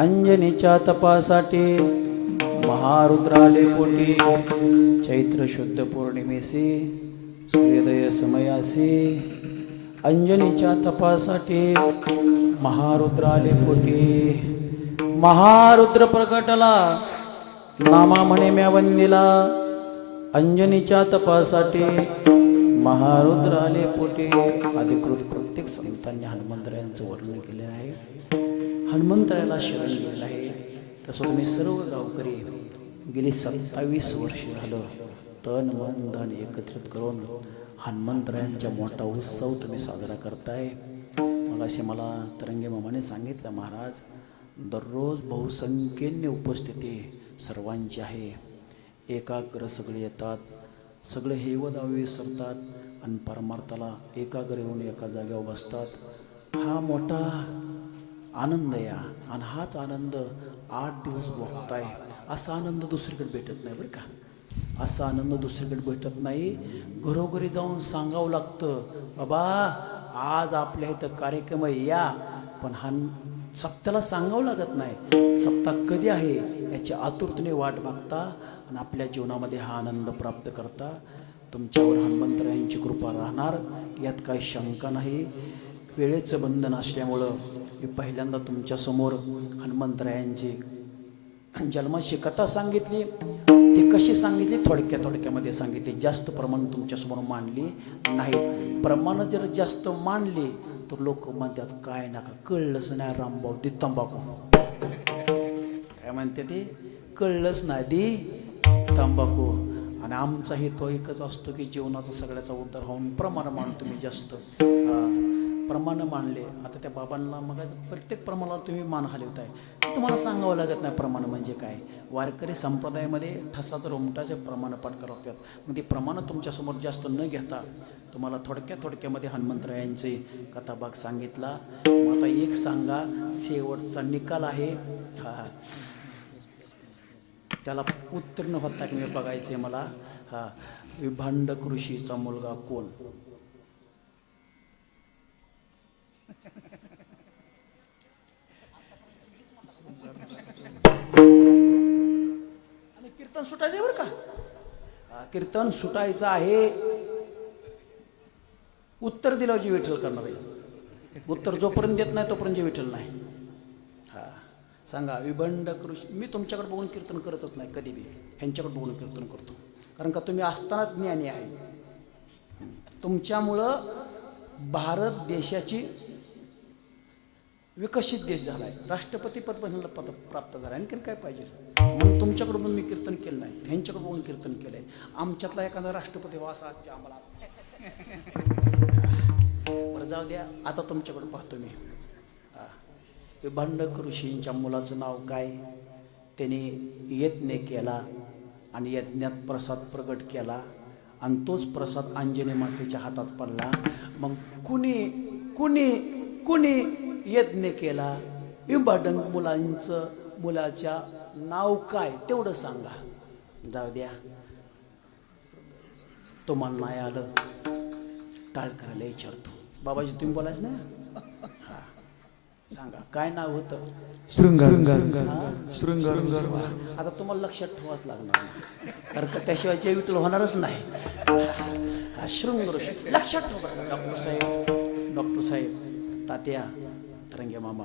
अंजनीच्या तपासाठी महारुद्र आले पोटी. चैत्र शुद्ध पौर्णिमेसी सूर्योदय समयासी अंजनीच्या तपासाठी महारुद्र आले पोटी. महारुद्र प्रकटला नामा म्हणे म्या वंदिला. अंजनीच्या तपासाठी महारुद्र आले पोटी. अधिकृत प्रत्येक संतांनी हनुमंतरायांचं वर्णन केलेलं आहे. हनुमंतरायाला शरण गेलेलं आहे. तसं तुम्ही सर्व गावकरी गेली 27 वर्ष झालं तन मन धन एकत्रित करून हनुमंतरायांचा मोठा उत्सव तुम्ही साजरा करताय. मग असे मला तरंगे मामाने सांगितलं, महाराज दररोज बहुसंख्येने उपस्थिती सर्वांची आहे. एकाग्र सगळे येतात, सगळे हेवदावे विसरतात आणि परमार्थाला एकाग्र येऊन एका जागेवर बसतात. हा मोठा आनंद या आणि हाच आनंद 8 दिवस भोगताय. असा आनंद दुसरीकडे भेटत नाही बरं का. असा आनंद दुसरीकडे भेटत नाही. घरोघरी जाऊन सांगावं लागतं, बाबा आज आपल्या इथं कार्यक्रम आहे या. पण हा सप्ताहाला सांगावं लागत नाही. सप्ताह कधी आहे याची आतुरतेने वाट बघता आणि आपल्या जीवनामध्ये हा आनंद प्राप्त करता. तुमच्यावर हनुमंतरायांची कृपा राहणार यात काही शंका नाही. वेळेचं बंधन असल्यामुळं मी पहिल्यांदा तुमच्यासमोर हनुमंतरायांची जन्माची कथा सांगितली. ती कशी सांगितली थोडक्यामध्ये सांगितली. जास्त प्रमाण तुमच्यासमोर मांडली नाही. प्रमाण जर जास्त मांडली तर लोक म्हणतात काय नका कळलंच नाही रामभाऊ दी तंबाखू. काय म्हणते ते कळलंच नाही दी तंबाखू. आणि आमचा हेतू एकच असतो की जीवनाचा सगळ्याचा उद्धार होऊन प्रमाण मान तुम्ही जास्त प्रमाण मानले. आता त्या बाबांना मग प्रत्येक प्रमाणाला तुम्ही मान हलवताय. तुम्हाला सांगावं लागत नाही प्रमाण म्हणजे काय. वारकरी संप्रदायामध्ये ठसाचं रोमटाचे प्रमाण पाठ करतात. मग ती प्रमाणं तुमच्यासमोर जास्त न घेता तुम्हाला थोडक्यामध्ये हनुमंतरायांचे कथाभाग सांगितला. मग आता एक सांगा शेवटचा निकाल आहे. हा त्याला उत्तीर्ण होता की मी बघायचे मला. हा विभांडक ऋषीचा मुलगा कोण. कीर्तन सुटायचं बरं का. कीर्तन सुटायचं आहे. उत्तर दिलं जी विठ्ठल करणार आहे. उत्तर जोपर्यंत देत नाही तोपर्यंत जे विठ्ठल नाही. हा सांगा विभंडक ऋषी. मी तुमच्याकडे बघून कीर्तन करतच नाही कधी बी. ह्यांच्याकडे बघून कीर्तन करतो. कारण का तुम्ही असताना ज्ञानी आहे. तुमच्यामुळं भारत देशाची विकसित देश झाला आहे. राष्ट्रपती पद प्राप्त झालं. आणखीन काय पाहिजे. म्हणून तुमच्याकडून मी कीर्तन केलं नाही. ह्यांच्याकडे बघून कीर्तन केलं आहे. आमच्यातला एखादा राष्ट्रपती व्हा असा आम्हाला बरं जाऊ द्या. आता तुमच्याकडून पाहतो मी. विभांडक ऋषींच्या मुलाचं नाव काय. त्याने यज्ञ केला आणि यज्ञात प्रसाद प्रगट केला आणि तोच प्रसाद अंजनी मातेच्या हातात पडला. मग कुणी कुणी कुणी यज्ञ केला. विभांडक मुलाच्या नाव काय तेवढं सांगा. जाऊ द्या तुम्हाला नाही आलं टाळ करायला विचारतो. बाबाजी तुम्ही बोलायच ना. हा सांगा काय नाव होतं. शृंगार. आता तुम्हाला लक्षात ठेवाच लागणार नाही. कारण का त्याशिवाय जे विठ्ठल होणारच नाही. शृंग ऋषी लक्षात ठेवा. डॉक्टर साहेब तात्या तरंगे मामा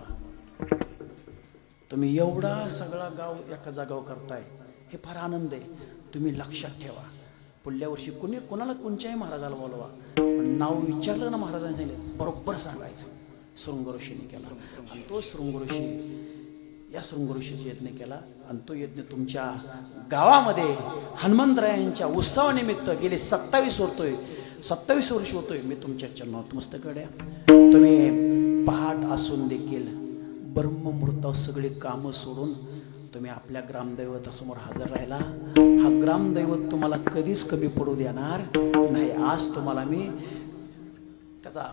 तुम्ही एवढा सगळा गाव एका जागावर करताय हे फार आनंद आहे. तुम्ही लक्षात ठेवा. पुढल्या वर्षी कोणाला कोणत्याही महाराजाला बोलवा. पण नाव विचारलं ना महाराजांनी सांगितलं बरोबर सांगायचं. शृंग ऋषीने केला आणि तो शृंग ऋषी या शृंग ऋषीचा यज्ञ केला आणि तो यज्ञ तुमच्या गावामध्ये हनुमंतरायांच्या उत्सवानिमित्त गेले 27 वर्ष होतोय. मी तुमच्या चरणात मस्तकडे. तुम्ही पहाट असून देखील ब्रह्ममुहूर्तावर सगळी कामं सोडून तुम्ही आपल्या ग्रामदैवतासमोर हजर राहिला. हा ग्रामदैवत तुम्हाला कधीच कमी पडू देणार नाही. आज तुम्हाला मी त्याचा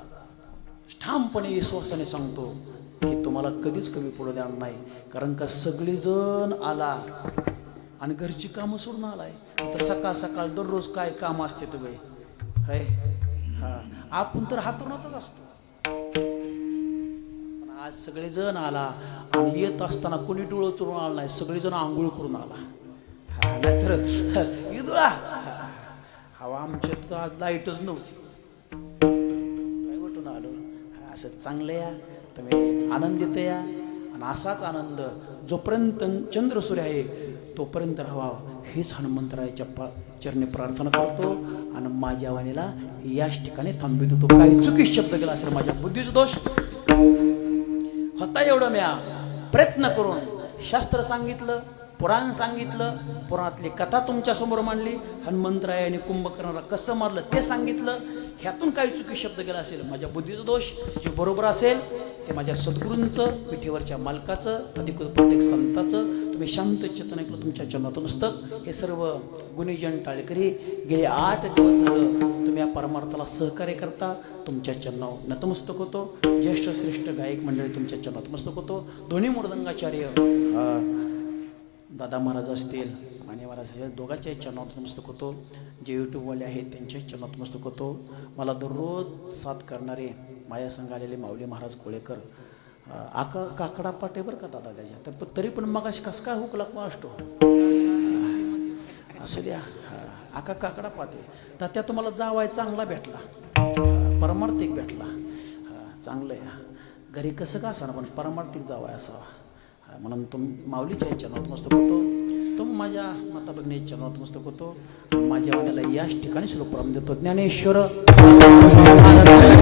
ठामपणे विश्वासाने सांगतो की तुम्हाला कधीच कमी पडू देणार नाही. कारण का सगळीजण आला आणि घरची कामं सोडून आलाय. तर सकाळ सकाळ दररोज काय काम असते तुम्ही है. हा आपण तर हातूनच असतो. आज सगळेजण आला आणि येत असताना कोणी डोळं चुरून आला नाही, सगळेजण आंघोळ करून आला. नाहीतर इदुळा हवा आमच्यात तर आज लाईटच नव्हती, काय कुठून आलो. असं चांगलं या, तुम्ही आनंदित या आणि असाच आनंद जोपर्यंत चंद्र सूर्य आहे तोपर्यंत राहावा, हेच हनुमंतरायाच्या चरणी प्रार्थना करतो. आणि माझ्या वाणीला याच ठिकाणी थांबित होतो. काही चुकीच शब्द केला असेल माझ्या बुद्धीचा दोष होता, एवढं म्या प्रयत्न करून शास्त्र सांगितलं, पुराण सांगितलं, पुराणातली कथा तुमच्या समोर मांडली, हनुमंतरायाने कुंभकर्णाला कसं मारलं ते सांगितलं. ह्यातून काही चुकी शब्द केला असेल माझ्या बुद्धीचा दोष, जे बरोबर असेल ते माझ्या सद्गुरूंचं, पिठीवरच्या मालकाचं, अधिकृत प्रत्येक संताचं, तुम्ही शांत चेतन ऐकलं तुमच्या चरणातून मस्तक. हे सर्व गुणीजन टाळकरी गेले 8 दिवस झालं तुम्ही या परमार्थाला सहकार्य करता, तुमच्या चरणावर नतमस्तक होतो. ज्येष्ठ श्रेष्ठ गायक मंडळी तुमच्या चरणात मस्तक होतो. दोन्ही मृदंगाचार्य दादा महाराज असतील, माने महाराज असतील, दोघांच्याही चरणात नमस्तक होतो. जे यूट्यूबवाले आहेत त्यांच्याही चरणात नमस्तक होतो. मला दररोज साथ करणारे माया संघ आलेले माऊली महाराज कोळेकर, आका काकडा पाटे बरं का दादा त्याच्या, तर तरी पण मग अशी कसं काय हुकला कोण असतो असू द्या. आका काकडा पाटे तर त्या तुम्हाला जावाय चांगला भेटला, परमार्थिक भेटला, चांगलं आहे. घरी कसं का असा ना पण परमार्थिक जावाय असावा, म्हणून माऊलीच्या चरणात मस्तक होतो. तुम माझ्या माता भगिनीच्या चरणात मस्तक होतो. माझ्या वाण्याला याच ठिकाणी श्लोक देतो. ज्ञानेश्वर